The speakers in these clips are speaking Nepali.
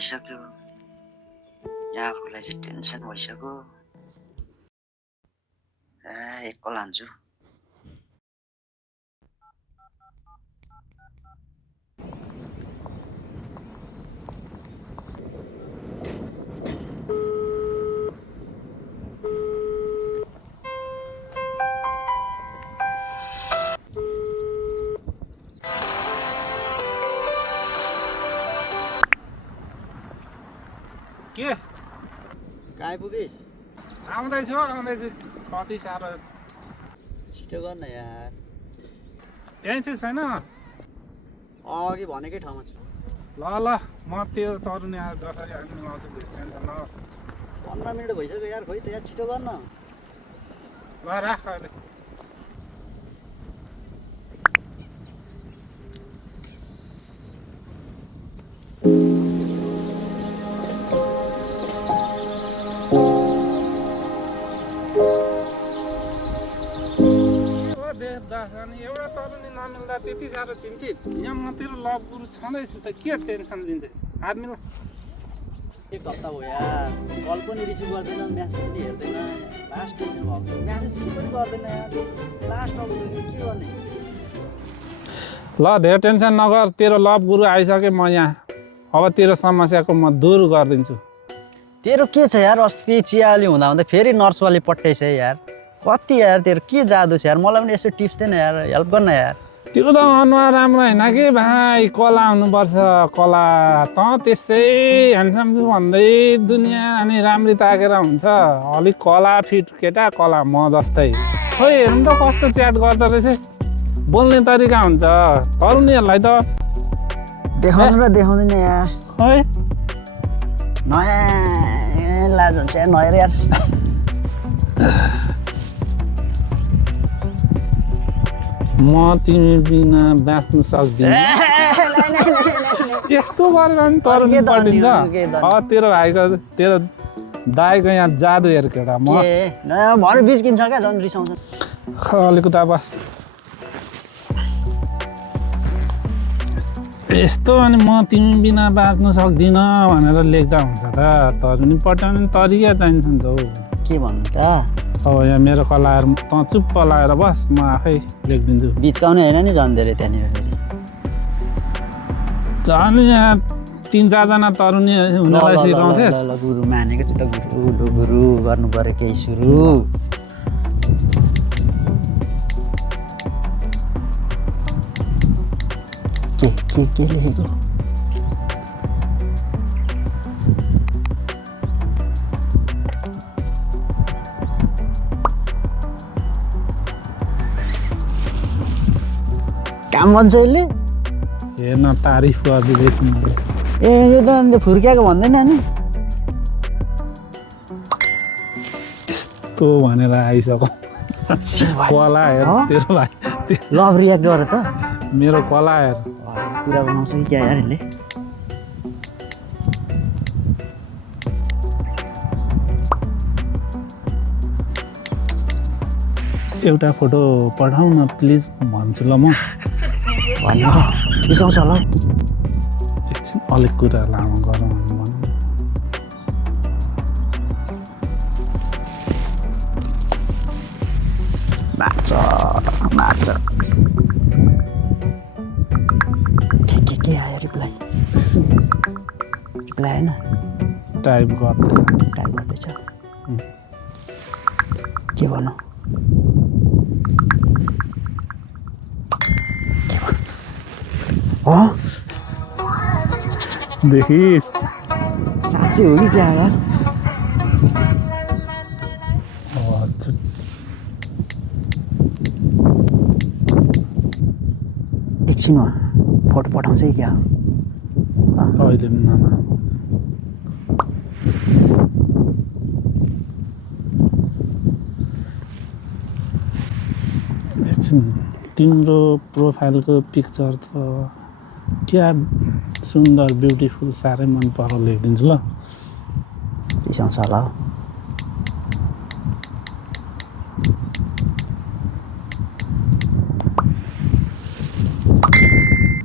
भइसक्यो यहाँ आफूलाई चाहिँ टेन्सन भइसक्यो एकल हान्छु के कहाँ आइपुगिस्? आउँदैछु कति साह्रो छिटो गर्न यार। त्यहीँ चाहिँ छैन अघि भनेकै ठाउँमा छु। ल म त्यो तरुनी जसरी हामी मिलाउँछु टेन्सन नहोस् 15 मिनट भइसक्यो यार, खोइ त यार छिटो गर्न। ल राख अहिले एउटा तरुनी नमिल्दा त्यति साह्रो चिन्तित यहाँ म तेरो लभ गुरु छँदैछु त के टेन्सन लिन्छस् आदमी ल एक हप्ता भयो यार, कल पनि रिसिभ गर्दैन, म्यासेज पनि हेर्दैन। लास्ट टेन्सन भएको छ, म्यासेज रिसिभ पनि गर्दैन यार। लास्ट अब के गर्ने? ल धेरै टेन्सन नगर तेरो लभ गुरु आइसके म यहाँ अब तेरो समस्याको म दूर गरिदिन्छु तेरो के छ यार? अस्ति चियाली हुँदा हुँदा फेरि नर्सवाली पट्टाइछ यार। कति यार तेरो के जादु छ यार? मलाई पनि यसो टिप्स दे न यार, हेल्प गर्न यार। त्यो त अनुहार राम्रो होइन कि भाइ, कला हुनुपर्छ कला। त त्यसै ह्यान्डसम भन्दै दुनियाँ अनि राम्री ताकेर हुन्छ। अलिक कला फिट केटा, कला म जस्तै। खोइ हेर्नु त कस्तो च्याट गर्दो रहेछ, बोल्ने तरिका हुन्छ तरुनीहरूलाई त देखाउनु र देखाउँदैन यार। है नयाँ लाज हुन्छ यार, नहेर यार। म तिमी बिना बाँच्नु सक्दिनँ यस्तो गरेर नि तरुनी पल्टिन्छ। तेरो भाइको तेरो दाइको यहाँ जादु हेर केटा। म भरे बिच्किन्छ क्या, झन् रिसाउँछ। अलिकता बस यस्तो अनि म तिमी बिना बाँच्नु सक्दिनँ भनेर लेख्दा हुन्छ त? तरुनी पटाउने तरिका चाहिन्छ नि त हौ। के भन्नु त? अब यहाँ मेरो कलाहरू त चुप्प लगाएर बस, म आफै लेखिदिन्छु। बिच्काउने होइन नि झन् धेरै त्यहाँनिर फेरि। झन् यहाँ 3-4 जना तरुनी हुनलाई सिकाउँछस्। ल गुरु मानेको छु त गुरु। गुरु गर्नु पर्यो केही सुरु। के लेखेको? काम भन्छ यसले? हेर्न तारिफ गरिदिँदैछु मैले। ए यो त अन्त फुर्क्याएको भन्दैन नि? यस्तो भनेर आइसक्यो कला हेर तेरो भाइ। लभ रियाक्ट गर त। मेरो कला हेर। कुरा बनाउँछ कि क्या यार यसले? एउटा फोटो पठाउ न प्लिज भन्छु ल म। भन्नु रिसाउँछ होला। एकछिन अलिक कुरा लामो गरौँ भन्नु। नाच के आयो रिप्लाई? आएन? टाइप गर्दैछ। के भनौँ? देखिस् साँच्चै हो कि क्या यार? एकछिनमा फोटो पठाउँछ कि क्या? अहिले पनि नमाउँछ। एकछिन तिम्रो प्रोफाइलको पिक्चर त क्या सुन्दर ब्युटिफुल, साह्रै मन परेर लेखिदिन्छु ल। रिसाउँछ होला।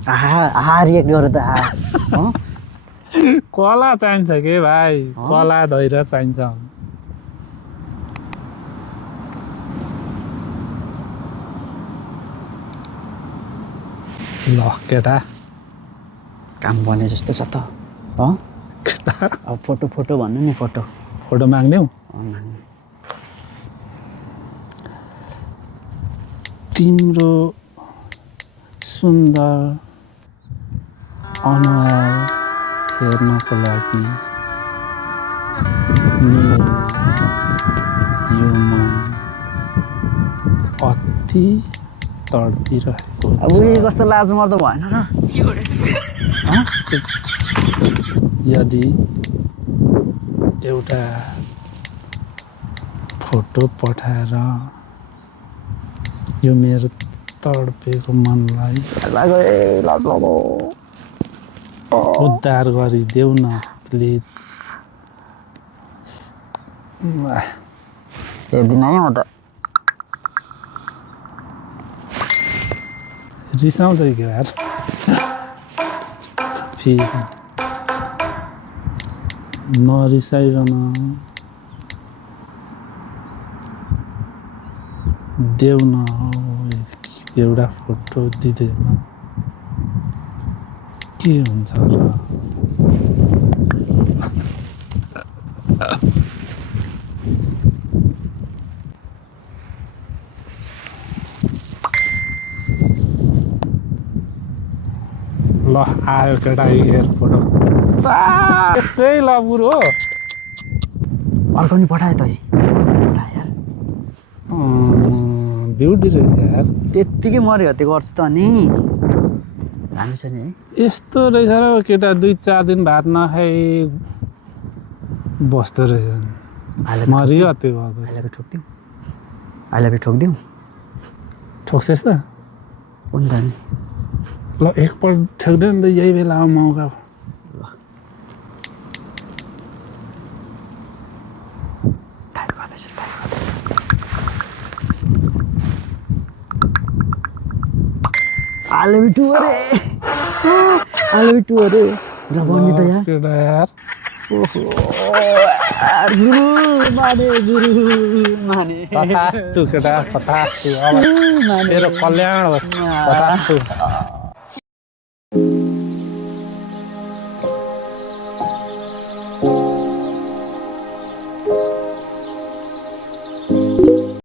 आहा रिएक्ट गर त। कला चाहिन्छ के भाइ कला धैर्य चाहिन्छ ल केटा काम बने जस्तो छ त अब फोटो फोटो भन्नु नि फोटो फोटो माग्दियौ तिम्रो सुन्दर अनुहार हेर्नको लागि मेरो यो मन अति तडपिरहेको अब उही कस्तो लाज मर्दो भएन र यदि एउटा फोटो पठाएर यो मेरो तडपेको मनलाई लाज लाग्यो उद्धार गरिदेऊ न प्लिज हेर्दिन है म त रिसाउँछ कि यार फेरि नरिसाइकन देऊ न एउटा फोटो दिँदैन के हुन्छ र ल आयो केटा हेर फोटो त्यसै ल बुढो अर्को नि पठायो त यार ब्युटी रहेछ यार त्यत्तिकै मऱ्यो त्यो गर्छु त नि राम्रो छ नि है यस्तो रहेछ र केटा 2-4 दिन भात नखाइ बस्दो रहेछ मरियो त्यो अहिले ठोक्दिउँ अहिले ठोक्दिउँ ठोक्छस् त हुन्छ नि ल एकपल्ट ठेक्दै नि त यही बेलामा मौका आलु बिटु अरे र भन्ने त यार केटा यार गुरु माने तथास्तु केटा तथास्तु अब मेरो कल्याण होस् तथास्तु